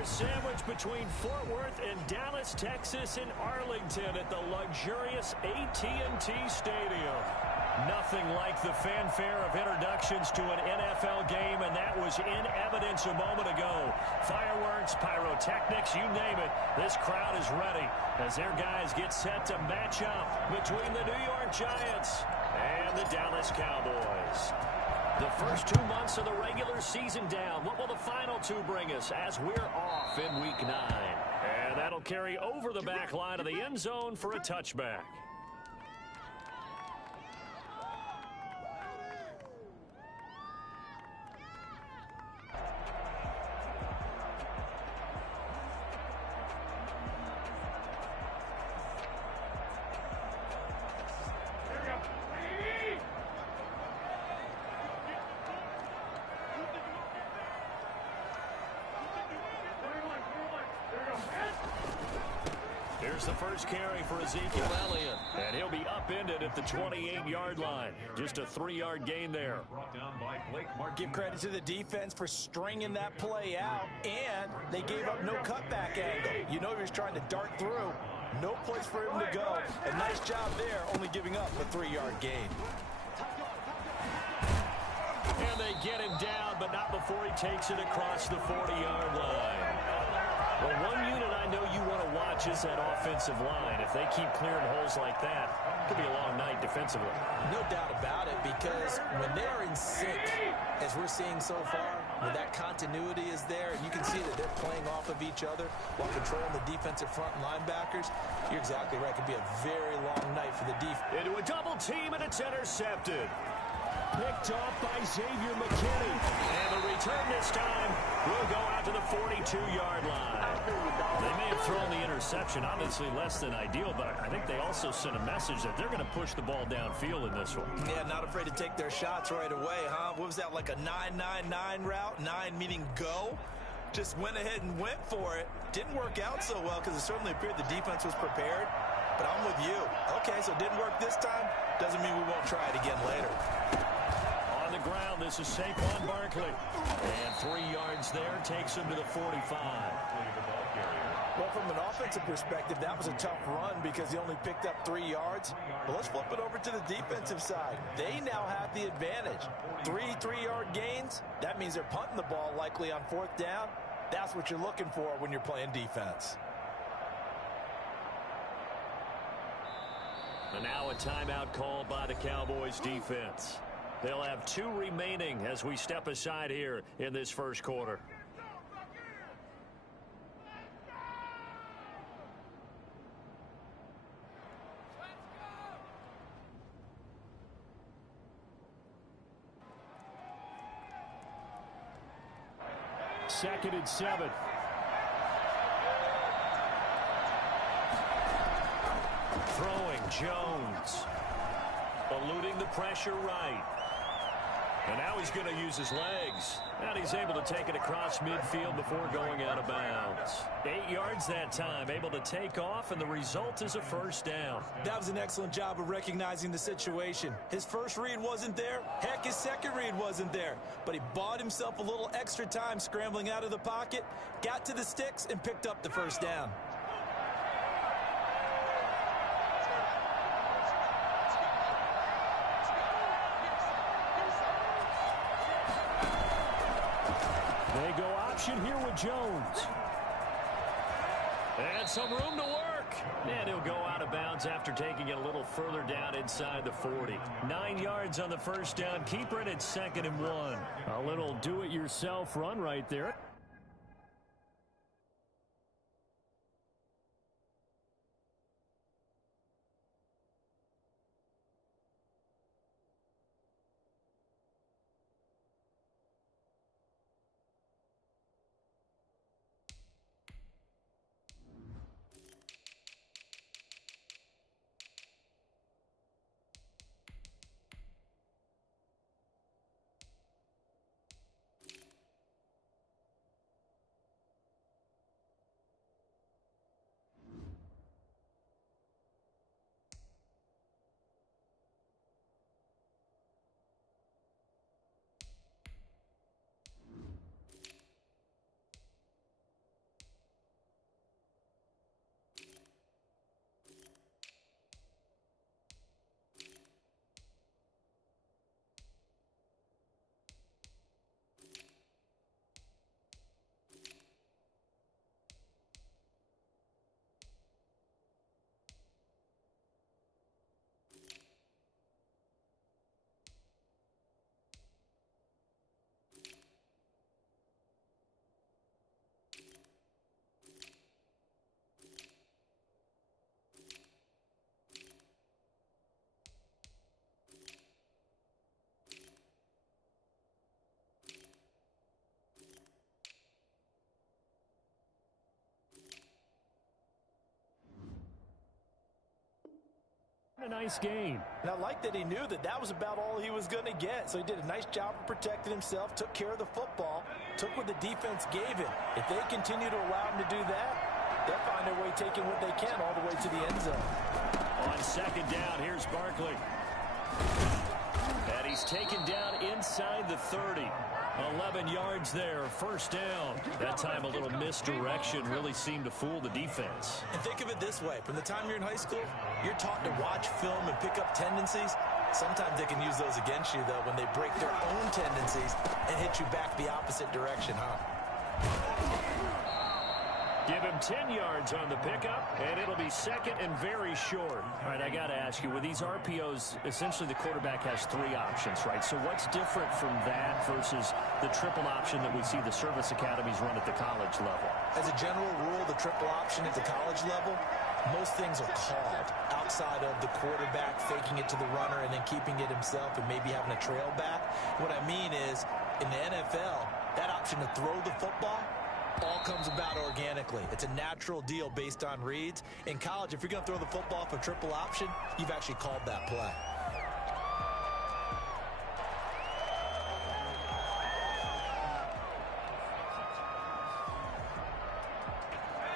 are sandwiched between Fort Worth and Dallas, Texas, and Arlington at the luxurious AT&T Stadium. Nothing like the fanfare of introductions to an NFL game, and that was in evidence a moment ago. Fireworks, pyrotechnics, you name it. This crowd is ready as their guys get set to match up between the New York Giants and the Dallas Cowboys. The first 2 months of the regular season down. What will the final two bring us as we're off in Week 9? And that'll carry over the back line of the end zone for a touchback. Here's the first carry for Ezekiel Elliott. And he'll be upended at the 28-yard line. Just a 3-yard gain there. Give credit to the defense for stringing that play out, and they gave up no cutback angle. You know he was trying to dart through. No place for him to go. A nice job there, only giving up a 3-yard gain. And they get him down, but not before he takes it across the 40-yard line. Well, one unit I know you want to watch is that offensive line. If they keep clearing holes like that, it could be a long night defensively. No doubt about it, because when they're in sync, as we're seeing so far, when that continuity is there, and you can see that they're playing off of each other while controlling the defensive front linebackers, you're exactly right. It could be a very long night for the defense. Into a double team, and it's intercepted. Picked off by Xavier McKinney. And the return this time will go out to the 42-yard line. They may have thrown the interception, obviously less than ideal, but I think they also sent a message that they're going to push the ball downfield in this one. Yeah, not afraid to take their shots right away, huh? What was that, like a 9-9-9 route? 9 meaning go? Just went ahead and went for it. Didn't work out so well because it certainly appeared the defense was prepared. But I'm with you. Okay, so it didn't work this time. Doesn't mean we won't try it again later. On the ground, this is Saquon Barkley. And 3 yards there takes him to the 45. Well, from an offensive perspective, that was a tough run because he only picked up 3 yards. But let's flip it over to the defensive side. They now have the advantage. 3-3-yard gains, that means they're punting the ball likely on 4th down. That's what you're looking for when you're playing defense. And now a timeout called by the Cowboys defense. They'll have 2 remaining as we step aside here in this first quarter. Second and 7. Throwing Jones. Eluding the pressure right. And now he's going to use his legs. And he's able to take it across midfield before going out of bounds. 8 yards that time, able to take off, and the result is a first down. That was an excellent job of recognizing the situation. His first read wasn't there. Heck, his second read wasn't there. But he bought himself a little extra time scrambling out of the pocket, got to the sticks, and picked up the first down. They go option here with Jones. And some room to work. And he'll go out of bounds after taking it a little further down inside the 40. 9 yards on the first down. Keeper it at 2nd and 1. A little do-it-yourself run right there. nice gain. And I like that he knew that that was about all he was going to get. So he did a nice job of protecting himself, took care of the football, took what the defense gave him. If they continue to allow him to do that, they'll find their way taking what they can all the way to the end zone. On second down, here's Barkley. And he's taken down inside the 30. 11 yards there, first down. That time a little misdirection really seemed to fool the defense. And think of it this way. From the time you're in high school, you're taught to watch film and pick up tendencies. Sometimes they can use those against you, though, when they break their own tendencies and hit you back the opposite direction, huh? Give him 10 yards on the pickup, and it'll be second and very short. All right, I got to ask you, with these RPOs, essentially the quarterback has three options, right? So what's different from that versus the triple option that we see the service academies run at the college level? As a general rule, the triple option at the college level, most things are called outside of the quarterback faking it to the runner and then keeping it himself and maybe having a trail back. What I mean is, in the NFL, that option to throw the football all comes about organically. It's a natural deal based on reads. In college, if you're going to throw the football for triple option, you've actually called that play.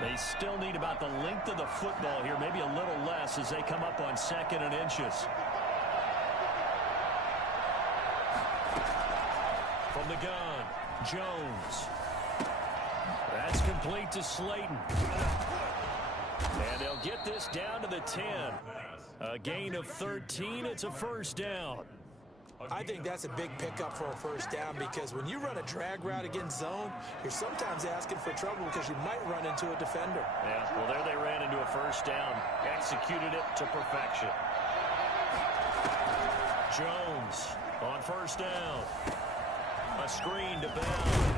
They still need about the length of the football here, maybe a little less as they come up on second and inches. From the gun, Jones. That's complete to Slayton. And they'll get this down to the 10. A gain of 13. It's a first down. I think that's a big pickup for a first down because when you run a drag route against zone, you're sometimes asking for trouble because you might run into a defender. Yeah, well, there they ran into a first down. Executed it to perfection. Jones on first down. A screen to Bell.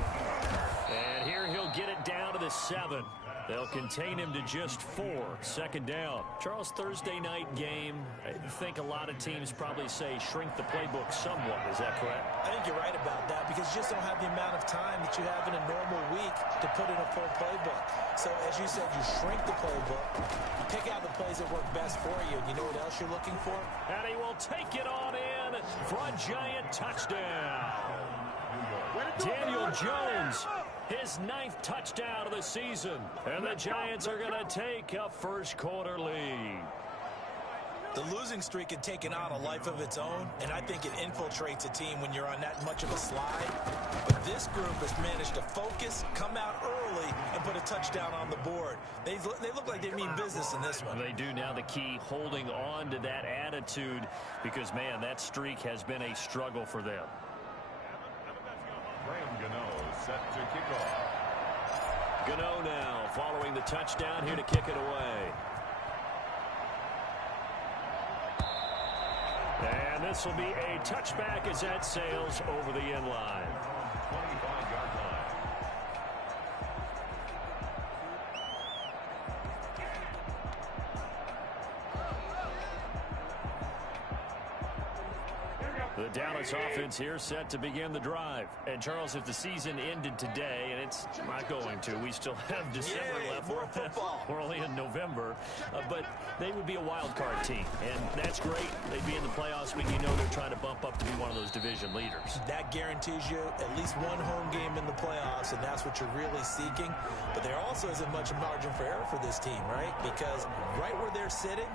And here he'll get it down to the 7. They'll contain him to just 4. Second down. Charles, Thursday night game, I think a lot of teams probably say shrink the playbook somewhat. Is that correct? I think you're right about that because you just don't have the amount of time that you have in a normal week to put in a full playbook. So, as you said, you shrink the playbook, pick out the plays that work best for you, and you know what else you're looking for? And he will take it on in for a giant touchdown. Daniel Jones, his 9th touchdown of the season. And the Giants are going to take a first quarter lead. The losing streak had taken on a life of its own, and I think it infiltrates a team when you're on that much of a slide. But this group has managed to focus, come out early, and put a touchdown on the board. They look like they mean business in this one. They do now. The key, holding on to that attitude because, man, that streak has been a struggle for them. Set to kick off. Gano now following the touchdown here to kick it away. And this will be a touchback as that sails over the end line. 25-yard line. The Dallas offense here set to begin the drive. And, Charles, if the season ended today, and it's not going to, we still have December left. More football. We're only in November. But they would be a wild card team. And that's great. They'd be in the playoffs when you know they're trying to bump up to be one of those division leaders. That guarantees you at least one home game in the playoffs, and that's what you're really seeking. But there also isn't much margin for error for this team, right? Because right where they're sitting,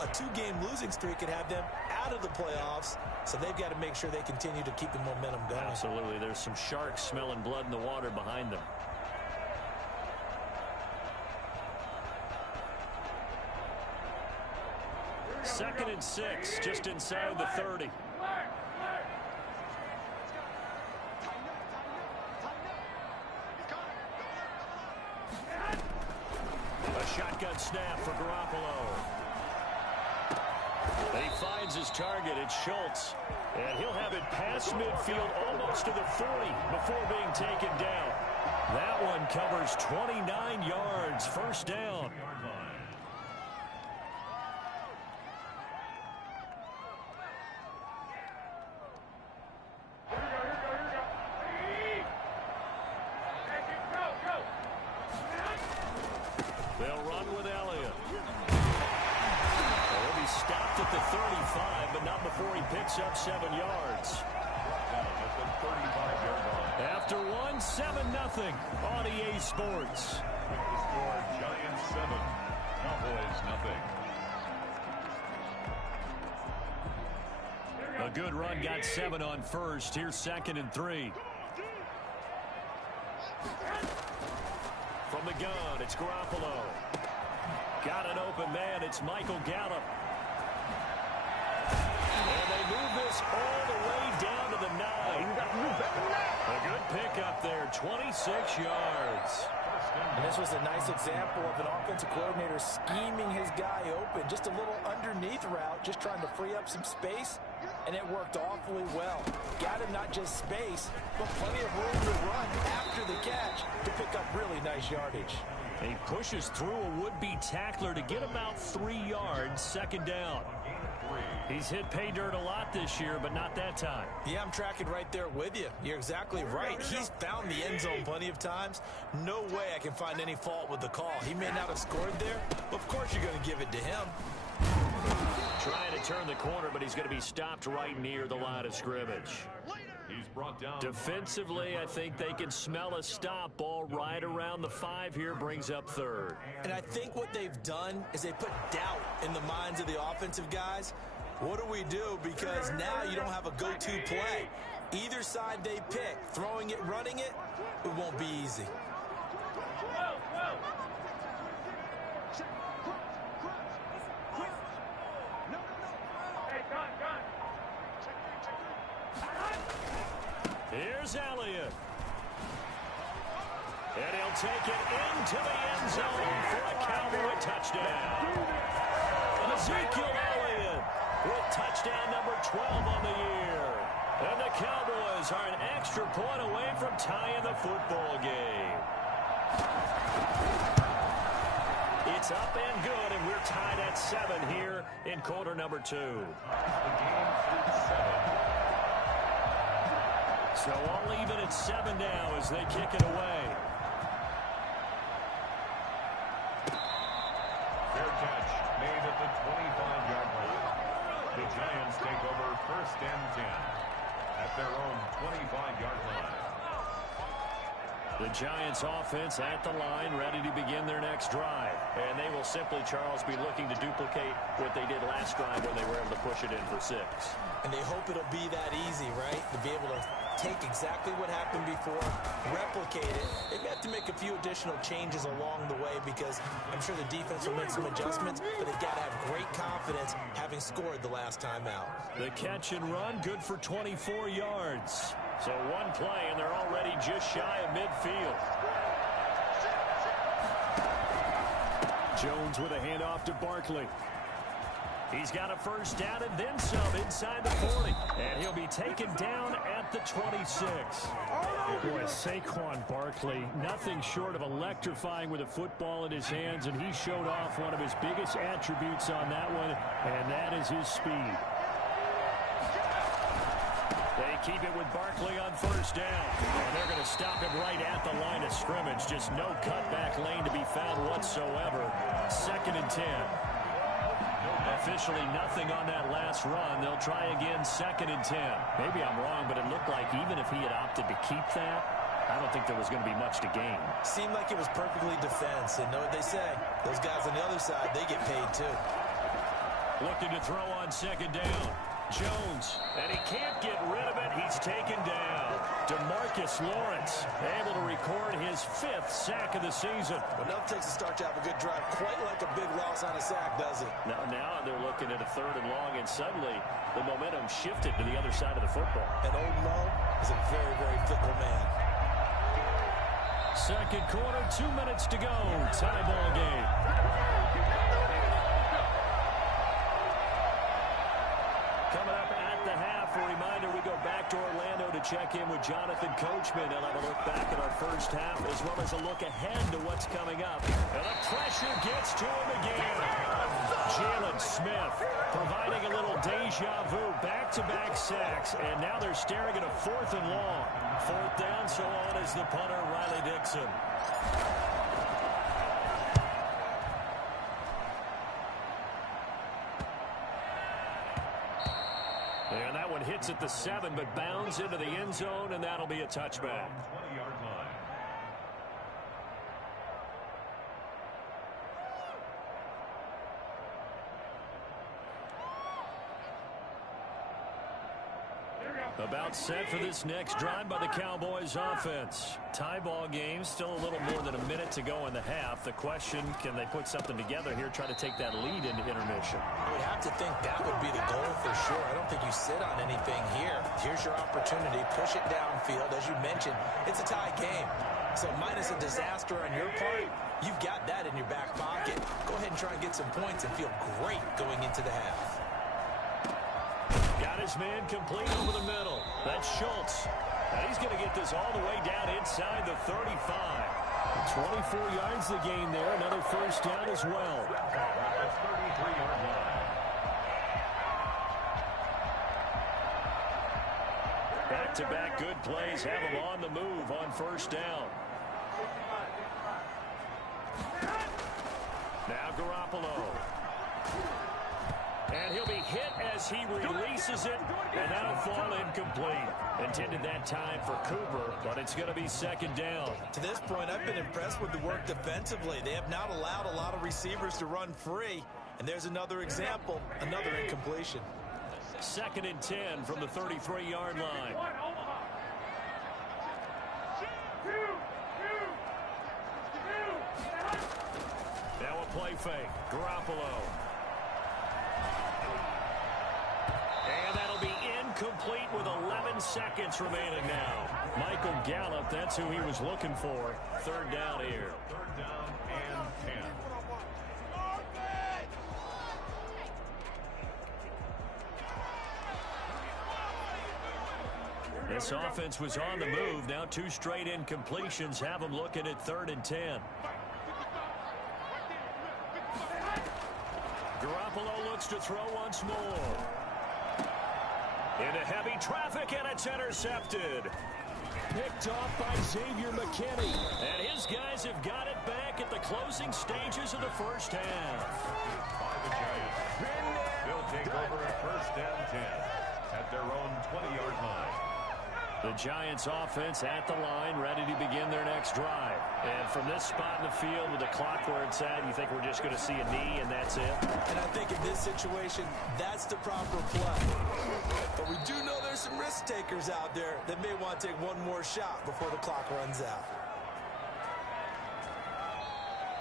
a 2-game losing streak could have them out of the playoffs. So they've got to make sure they continue to keep the momentum going. Absolutely. There's some sharks smelling blood in the water behind them. Second and 6, just inside the 30. A shotgun snap for Garoppolo. He finds his target. It's Schultz. And he'll have it past midfield almost to the 40 before being taken down. That one covers 29 yards. First down. They'll run with Elliott. They'll be stopped picks up 7 yards. Down at the 35-yard line. After one, 7-0 on EA Sports. The score, Giants 7, Cowboys nothing. A good run, got 7 on first. Here's 2nd and 3. From the gun, it's Garoppolo. Got an open man. It's Michael Gallup. And they move this all the way down to the 9. A good pickup there, 26 yards. And this was a nice example of an offensive coordinator scheming his guy open. Just a little underneath route, just trying to free up some space, and it worked awfully well. Got him not just space, but plenty of room to run after the catch to pick up really nice yardage. He pushes through a would-be tackler to get about 3 yards, 2nd down. He's hit pay dirt a lot this year, but not that time. Yeah, I'm tracking right there with you. You're exactly right. He's found the end zone plenty of times. No way I can find any fault with the call. He may not have scored there, but of course you're going to give it to him. Trying to turn the corner, but he's going to be stopped right near the line of scrimmage. He's brought down. Defensively, I think they can smell a stop. Ball right around the 5 here, brings up 3rd. And I think what they've done is they put doubt in the minds of the offensive guys. What do we do? Because now you don't have a go-to play. Either side they pick, throwing it, running it, it won't be easy. Here's Elliott. And he'll take it into the end zone for a Cowboy touchdown. Ezekiel Elliott with touchdown number 12 on the year. And the Cowboys are an extra point away from tying the football game. It's up and good, and we're tied at 7 here in quarter number 2. The game is 7. So all even at 7 now as they kick it away. Fair catch made at the 25-yard line. The Giants take over 1st and 10 at their own 25-yard line. The Giants offense at the line, ready to begin their next drive. And they will simply, Charles, be looking to duplicate what they did last drive when they were able to push it in for 6. And they hope it'll be that easy, right? To be able to take exactly what happened before, replicate it. They have to make a few additional changes along the way because I'm sure the defense will make some adjustments, but they've got to have great confidence having scored the last time out. The catch and run, good for 24 yards. So one play, and they're already just shy of midfield. Jones with a handoff to Barkley. He's got a 1st down and then some inside the 40. And he'll be taken down at the 26. Boy, Saquon Barkley, nothing short of electrifying with a football in his hands, and he showed off one of his biggest attributes on that one, and that is his speed. They keep it with Barkley on 1st down. And they're going to stop him right at the line of scrimmage. Just no cutback lane to be found whatsoever. 2nd and 10. Officially nothing on that last run. They'll try again 2nd and 10. Maybe I'm wrong, but it looked like even if he had opted to keep that, I don't think there was going to be much to gain. Seemed like it was perfectly defense. And know what they say? Those guys on the other side, they get paid too. Looking to throw on 2nd down. Jones, and he can't get rid of it. He's taken down. DeMarcus Lawrence able to record his 5th sack of the season. Well, nothing takes a start to have a good drive quite like a big loss on a sack, does it? Now they're looking at a 3rd and long, and suddenly the momentum shifted to the other side of the football. And old Mo is a very, very fickle man. 2nd quarter, 2 minutes to go. Tie ball game. Coming up at the half, a reminder, we go back to Orlando to check in with Jonathan Coachman. He'll have a look back at our first half as well as a look ahead to what's coming up. And the pressure gets to him again. Jalen Smith providing a little deja vu, back-to-back sacks, and now they're staring at a 4th and long. 4th down, so on is the punter, Riley Dixon. one hits at the 7, but bounds into the end zone, and that'll be a touchback. 20-yard line. About set for this next drive by the Cowboys offense. Tie ball game, still a little more than a minute to go in the half. The question, can they put something together here, try to take that lead into intermission? I would have to think that would be the goal for sure. I don't think you sit on anything here. Here's your opportunity. Push it downfield. As you mentioned, it's a tie game. So minus a disaster on your part, you've got that in your back pocket. Go ahead and try and get some points and feel great going into the half. Got his man complete over the middle. That's Schultz. And he's going to get this all the way down inside the 35. 24 yards the gain there. Another first down as well. That's 33-yard line. Back-to-back good plays have him on the move on first down. Now Garoppolo. And he'll be hit as he releases it, and that'll fall incomplete. Intended that time for Cooper, but it's going to be second down. To this point, I've been impressed with the work defensively. They have not allowed a lot of receivers to run free. And there's another example, another incompletion. Second and 10 from the 33-yard line. Now a play fake. Garoppolo. And that'll be incomplete with 11 seconds remaining now. Michael Gallup, that's who he was looking for. Third down here. Third down and 10. This offense was on the move. Now two straight incompletions have them looking at 3rd and 10. Garoppolo looks to throw once more. Into heavy traffic, and it's intercepted. Picked off by Xavier McKinney. And his guys have got it back at the closing stages of the first half. By the Giants. They'll take over at 1st and 10 at their own 20-yard line. The Giants offense at the line, ready to begin their next drive. And from this spot in the field with the clock where it's at, you think we're just going to see a knee and that's it? And I think in this situation, that's the proper play. But we do know there's some risk takers out there that may want to take one more shot before the clock runs out.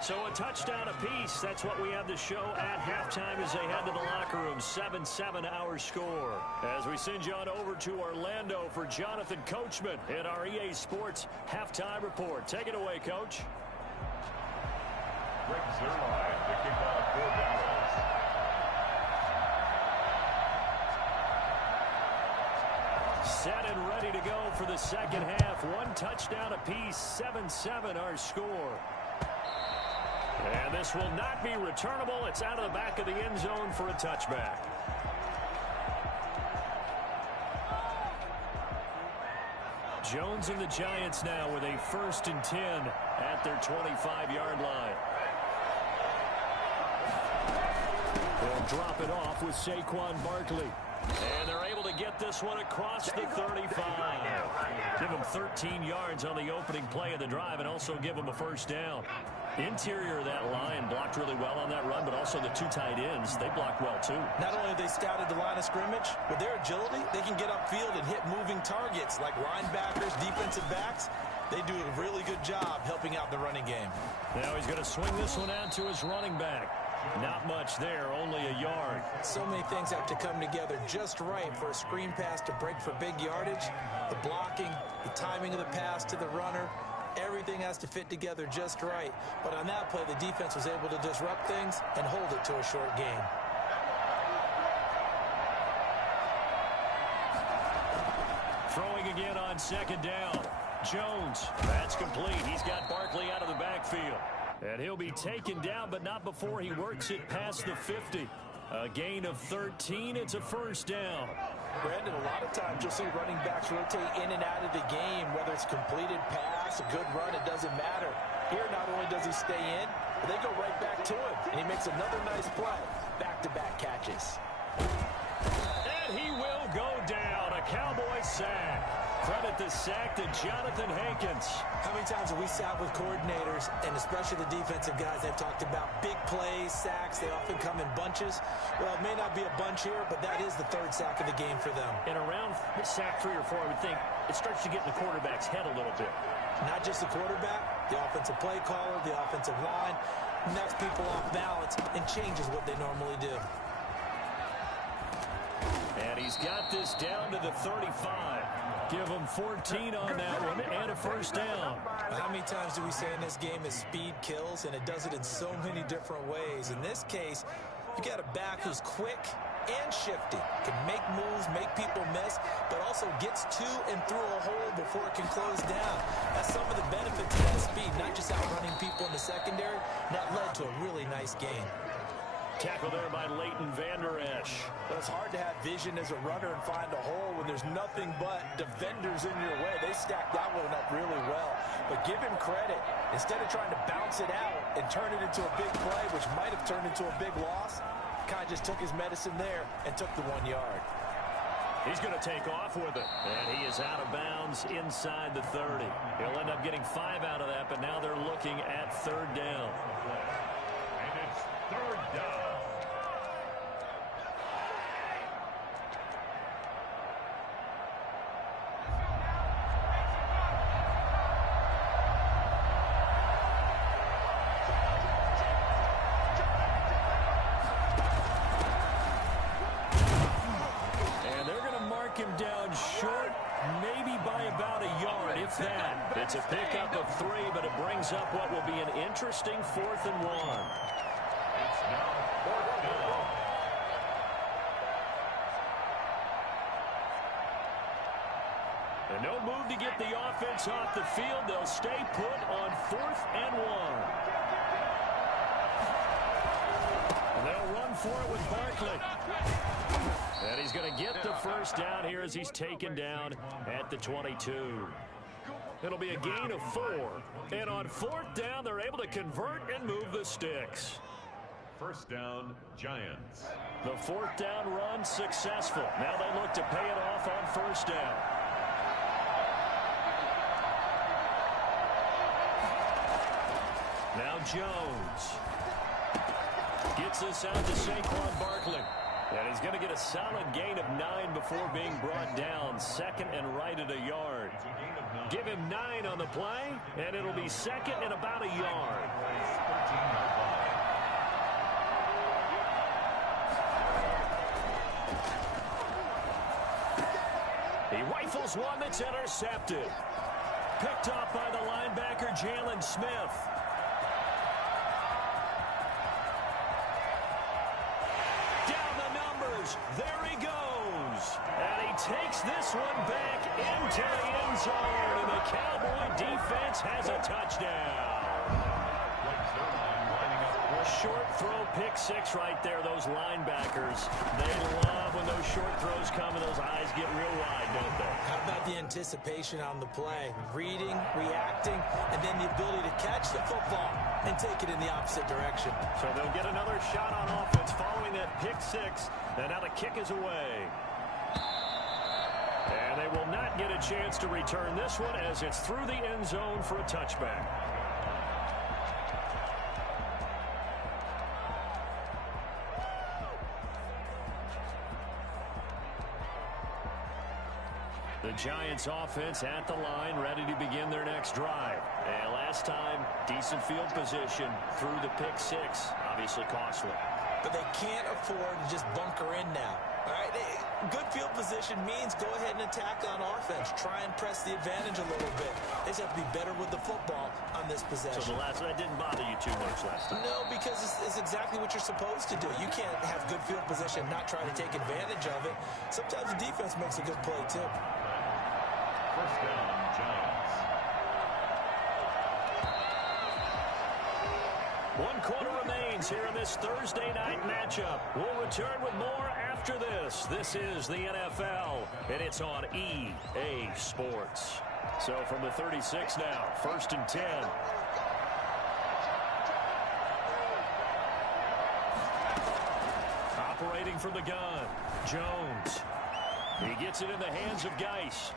So a touchdown apiece. That's what we have to show at halftime as they head to the locker room. 7-7 our score. As we send you on over to Orlando for Jonathan Coachman in our EA Sports Halftime Report. Take it away, Coach. Greg Zerline to kick off for Dallas. Set and ready to go for the second half. One touchdown apiece. 7-7 our score. And this will not be returnable. It's out of the back of the end zone for a touchback. Jones and the Giants now with a 1st and 10 at their 25-yard line. They'll drop it off with Saquon Barkley. And they're able to get this one across the 35. Give them 13 yards on the opening play of the drive and also give them a first down. Interior of that line blocked really well on that run, but also the two tight ends, they blocked well too. Not only have they scouted the line of scrimmage, with their agility, they can get upfield and hit moving targets like linebackers, defensive backs. They do a really good job helping out the running game. Now he's going to swing this one out to his running back. Not much there, only a yard. So many things have to come together just right for a screen pass to break for big yardage. The blocking, the timing of the pass to the runner, everything has to fit together just right. But on that play, the defense was able to disrupt things and hold it to a short gain. Throwing again on second down. Jones, that's complete. He's got Barkley out of the backfield. And he'll be taken down, but not before he works it past the 50. A gain of 13. It's a first down. Brandon, a lot of times you'll see running backs rotate in and out of the game, whether it's completed pass, a good run, it doesn't matter. Here, not only does he stay in, but they go right back to him, and he makes another nice play. Back-to-back catches. And he will go down. Cowboys sack. Credit the sack to Jonathan Hankins. How many times have we sat with coordinators, and especially the defensive guys, they've talked about big plays, sacks. They often come in bunches. Well, it may not be a bunch here, but that is the third sack of the game for them. And around sack 3 or 4, I would think it starts to get in the quarterback's head a little bit. Not just the quarterback, the offensive play caller, the offensive line, knocks people off balance and changes what they normally do. And he's got this down to the 35. Give him 14 on that one and a first down. How many times do we say in this game is speed kills, and it does it in so many different ways. In this case, you got a back who's quick and shifty, can make moves, make people miss, but also gets to and through a hole before it can close down. That's some of the benefits of that speed, not just outrunning people in the secondary. That led to a really nice game. Tackle there by Leighton Vander Esch. Well, it's hard to have vision as a runner and find a hole when there's nothing but defenders in your way. They stacked that one up really well. But give him credit. Instead of trying to bounce it out and turn it into a big play, which might have turned into a big loss, kind of just took his medicine there and took the 1 yard. He's going to take off with it. And he is out of bounds inside the 30. He'll end up getting 5 out of that, but now they're looking at third down. And it's third down. Him down short, maybe by about a yard, if that. It's a pickup of 3, but it brings up what will be an interesting 4th and 1. It's now fourth down. And no move to get the offense off the field. They'll stay put on 4th and 1. And they'll run for it with Barkley. And he's going to get the first down here as he's taken down at the 22. It'll be a gain of 4. And on 4th down, they're able to convert and move the sticks. First down, Giants. The 4th down run successful. Now they look to pay it off on 1st down. Now Jones gets this out to Saquon Barkley. And he's going to get a solid gain of 9 before being brought down. 2nd and right at a yard. Give him 9 on the play, and it'll be 2nd and about a yard. He rifles one that's intercepted. Picked off by the linebacker, Jalen Smith. There he goes. And he takes this one back into the end zone. And the Cowboy defense has a touchdown. Short throw, pick 6 right there. Those linebackers, they love when those short throws come and those eyes get real wide, don't they? How about the anticipation on the play? Reading, reacting, and then the ability to catch the football and take it in the opposite direction. So they'll get another shot on offense following that pick 6. And now the kick is away. And they will not get a chance to return this one as it's through the end zone for a touchback. The Giants offense at the line, ready to begin their next drive. And last time, decent field position through the pick 6. Obviously costly. But they can't afford to just bunker in now. All right, good field position means go ahead and attack on offense. Try and press the advantage a little bit. They just have to be better with the football on this possession. So that didn't bother you too much last time? No, because it's exactly what you're supposed to do. You can't have good field position and not try to take advantage of it. Sometimes the defense makes a good play, too. First down, Giants. 1 quarter remains here in this Thursday night matchup. We'll return with more after this. This is the NFL, and it's on EA Sports. So from the 36 now, 1st and 10. Operating from the gun, Jones. He gets it in the hands of Geis.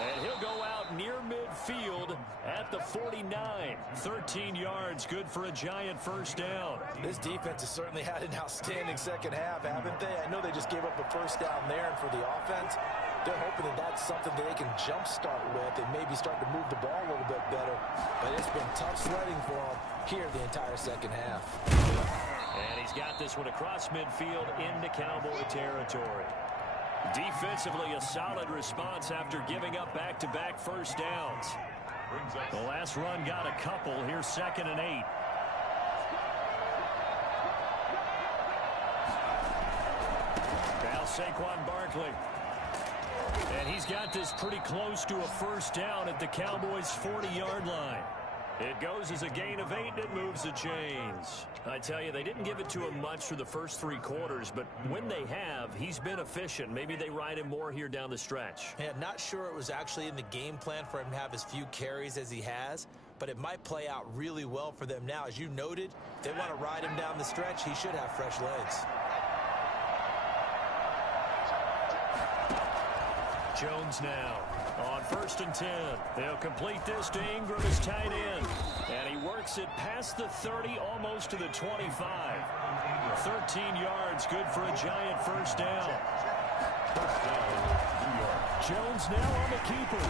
And he'll go out near midfield at the 49. 13 yards, good for a Giant first down. This defense has certainly had an outstanding second half, haven't they? I know they just gave up a first down there, and for the offense, they're hoping that that's something that they can jumpstart with and maybe start to move the ball a little bit better. But it's been tough sledding for them here the entire second half. And he's got this one across midfield into Cowboy territory. Defensively, a solid response after giving up back-to-back first downs. The last run got a couple. Here's 2nd and 8. Now Saquon Barkley. And he's got this pretty close to a first down at the Cowboys' 40-yard line. It goes as a gain of 8, and it moves the chains. I tell you, they didn't give it to him much for the first 3 quarters, but when they have, he's been efficient. Maybe they ride him more here down the stretch. Yeah, not sure it was actually in the game plan for him to have as few carries as he has, but it might play out really well for them now. As you noted, if they want to ride him down the stretch, he should have fresh legs. Jones now on 1st and 10. They'll complete this to Ingram as tight end. And he works it past the 30, almost to the 25. 13 yards, good for a Giant first down. Jones now on the keeper.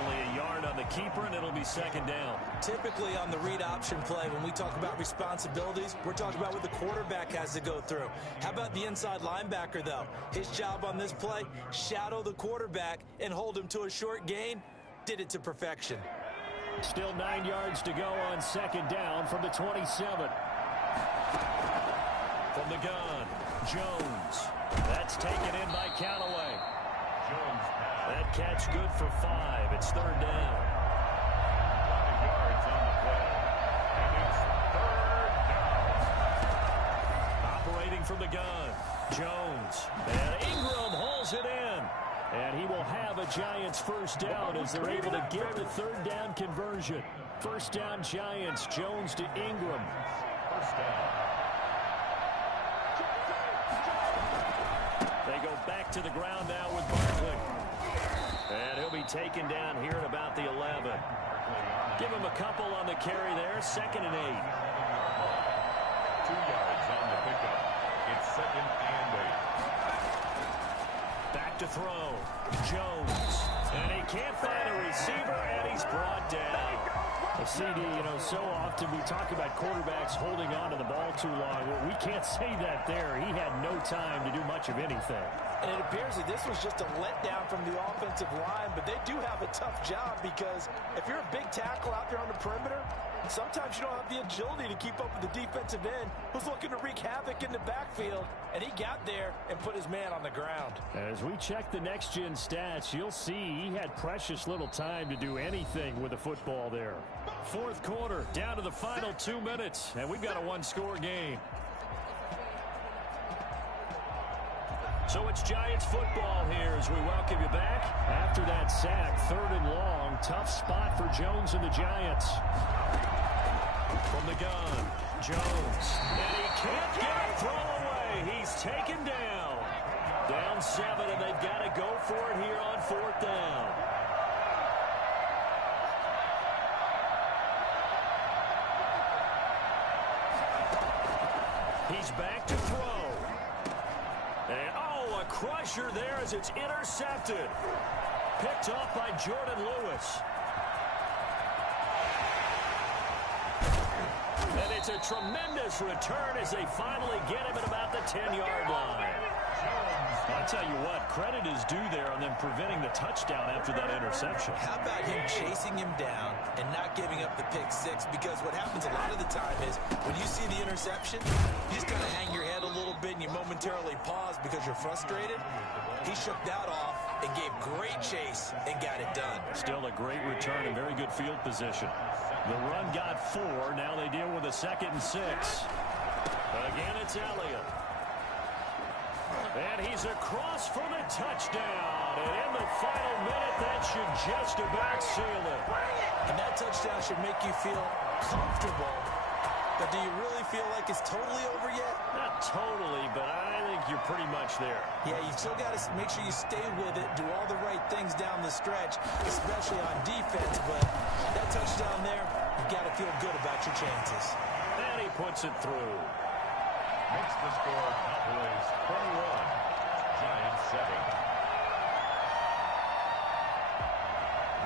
Only a yard on the keeper, and it'll be 2nd down. Typically on the read option play, when we talk about responsibilities, we're talking about what the quarterback has to go through. How about the inside linebacker, though? His job on this play, shadow the quarterback and hold him to a short gain. Did it to perfection. Still 9 yards to go on 2nd down from the 27. From the gun, Jones. That's taken in by Callaway. That catch good for 5. It's 3rd down. 5 yards on the play. And it's 3rd down. Operating from the gun, Jones. And Ingram hauls it in. And he will have a Giants first down as they're able to get the 3rd down conversion. First down Giants, Jones to Ingram. First down. They go back to the ground now with Barkley. And he'll be taken down here at about the 11. Give him a couple on the carry there. 2nd and 8. 2 yards on the pickup. It's 2nd and 8. Back to throw. Jones. And he can't find a receiver, and he's brought down. A CD, so often we talk about quarterbacks holding on to the ball too long. Well, we can't say that there. He had no time to do much of anything. And it appears that this was just a letdown from the offensive line, but they do have a tough job because if you're a big tackle out there on the perimeter, sometimes you don't have the agility to keep up with the defensive end who's looking to wreak havoc in the backfield, and he got there and put his man on the ground. As we check the next-gen stats, you'll see he had precious little time to do anything with the football there. 4th quarter, down to the final 2 minutes, and we've got a 1-score game. So it's Giants football here as we welcome you back. After that sack, 3rd and long, tough spot for Jones and the Giants. From the gun, Jones. And he can't get a throw away. He's taken down. Down 7, and they've got to go for it here on 4th down. He's back to throw. And, a crusher there as it's intercepted. Picked off by Jordan Lewis. And it's a tremendous return as they finally get him at about the 10-yard line. I'll tell you what, credit is due there on them preventing the touchdown after that interception. How about him chasing him down and not giving up the pick 6? Because what happens a lot of the time is when you see the interception, you just kind of hang your head a little bit and you momentarily pause because you're frustrated. He shook that off and gave great chase and got it done. Still a great return and very good field position. The run got 4. Now they deal with a 2nd and 6. Again, it's Elliott. And he's across for the touchdown. And in the final minute, that should just about seal it. And that touchdown should make you feel comfortable. But do you really feel like it's totally over yet? Not totally, but I think you're pretty much there. Yeah, you still got to make sure you stay with it, do all the right things down the stretch, especially on defense. But that touchdown there, you got to feel good about your chances. And he puts it through. Makes the score Cowboys 21, Giants 7.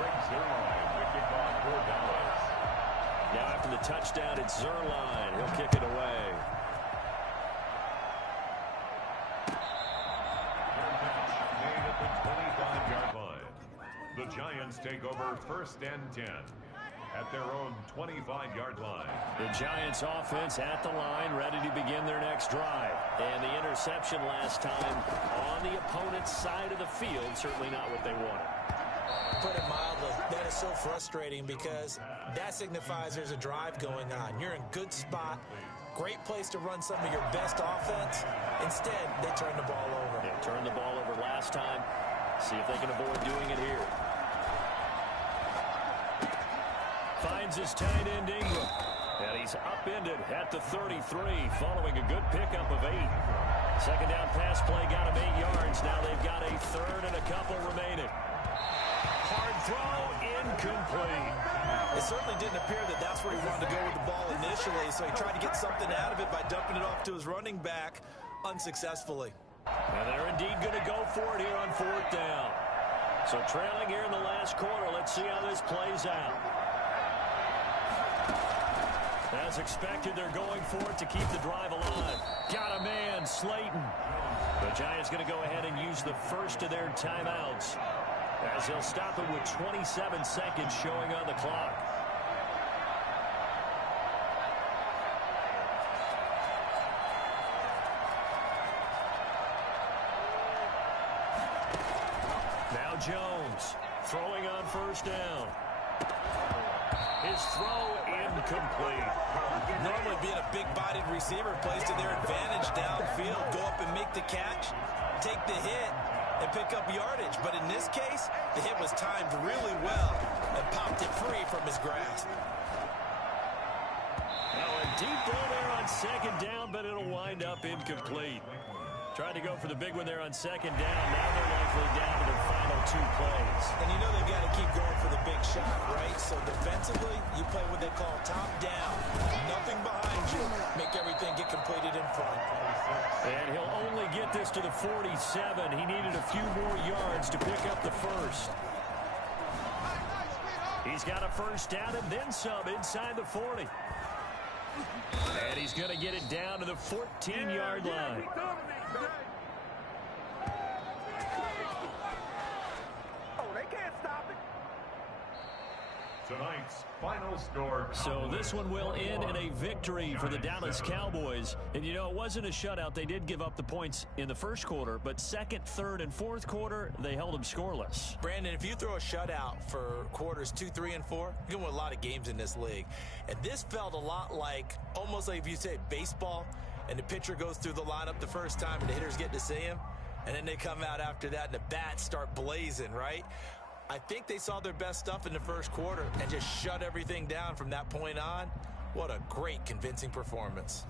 Greg Zerline, the kickoff for Dallas. Now after the touchdown, it's Zerline. He'll kick it away. Made at the 25-yard line. The Giants take over 1st and 10 at their own 25-yard line. The Giants offense at the line, ready to begin their next drive. And the interception last time on the opponent's side of the field, certainly not what they wanted. Put it mildly, that is so frustrating because that signifies there's a drive going on. You're in good spot, great place to run some of your best offense. Instead, they turn the ball over. They turned the ball over last time. See if they can avoid doing it here. Finds his tight end Ingram. And he's upended at the 33 following a good pickup of 8. Second down pass play got him 8 yards. Now they've got a third and a couple remaining. Hard throw, incomplete. It certainly didn't appear that that's where he wanted to go with the ball initially, so he tried to get something out of it by dumping it off to his running back unsuccessfully. And they're indeed going to go for it here on 4th down. So trailing here in the last quarter, let's see how this plays out. As expected, they're going for it to keep the drive alive. Got a man, Slayton. The Giants going to go ahead and use the first of their timeouts, as they'll stop it with 27 seconds showing on the clock. Now Jones throwing on 1st down. His throw incomplete. Normally being a big-bodied receiver plays to their advantage downfield. Go up and make the catch, take the hit, and pick up yardage. But in this case, the hit was timed really well and popped it free from his grasp. Now a deep ball there on 2nd down, but it'll wind up incomplete. Tried to go for the big one there on 2nd down. Now they're likely down to their final 2 plays. And you know they've got to keep going for the big shot, right? So defensively, you play what they call top down. Nothing behind you. Make everything get completed in front. And he'll only get this to the 47. He needed a few more yards to pick up the first. He's got a 1st down and then some inside the 40. And he's going to get it down to the 14-yard line. Tonight's final score. So this one will end in a victory for the Dallas Cowboys. And, you know, it wasn't a shutout. They did give up the points in the 1st quarter, but 2nd, 3rd, and 4th quarter, they held them scoreless. Brandon, if you throw a shutout for quarters 2, 3, and 4, you're going to win a lot of games in this league. And this felt a lot like, almost like if you say baseball, and the pitcher goes through the lineup the first time, and the hitters get to see him, and then they come out after that, and the bats start blazing, right? I think they saw their best stuff in the 1st quarter and just shut everything down from that point on. What a great, convincing performance.